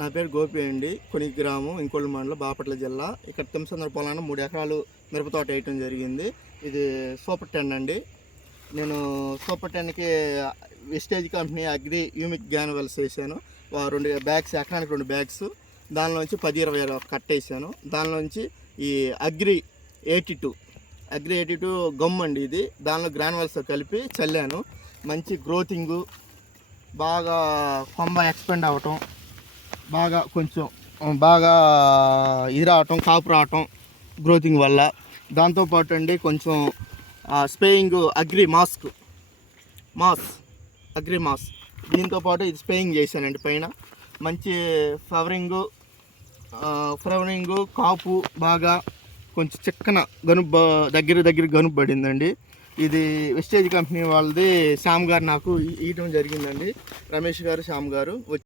నా పేరు గోపి అండి. కొనికి గ్రామం, ఇంకొల్లు మండలం, బాపట్ల జిల్లా. ఇక్కడ తిమ్మసంద్ర పొలాన 3 ఎకరాలు మిరపతోట వేయటం జరిగింది. ఇది సూపర్ 10 అండి. నేను సూపర్ 10కి wastage company agri humic granules వేసాను. 2 బ్యాగ్స్, ఎకరానికి 2 బ్యాగ్స్. దానిలోంచి 10-20 కట్ వేసాను. దానిలోంచి ఈ అగ్రి 82 గమ్ అండి ఇది. దానిలో గ్రానువల్స్ కలిపి చల్లాను. మంచి గ్రోతింగు, బాగా కొమ్మ ఎక్స్పెండ్ అవ్వటం, బాగా ఇది రావటం, కాపు రావటం గ్రోతింగ్ వల్ల. దాంతోపాటు అండి కొంచెం స్ప్రేయింగ్ అగ్రి మాస్ దీంతోపాటు ఇది స్ప్రేయింగ్ చేశానండి. పైన మంచి ఫ్లవరింగు కాపు బాగా కొంచెం చిక్కన గనుబ దగ్గర గనుబ పడిందండి. ఇది వెస్టేజ్ కంపెనీ వాళ్ళది శ్యామ్ గారు నాకు ఇవ్వటం జరిగిందండి. రమేష్ గారు, శ్యామ్ గారు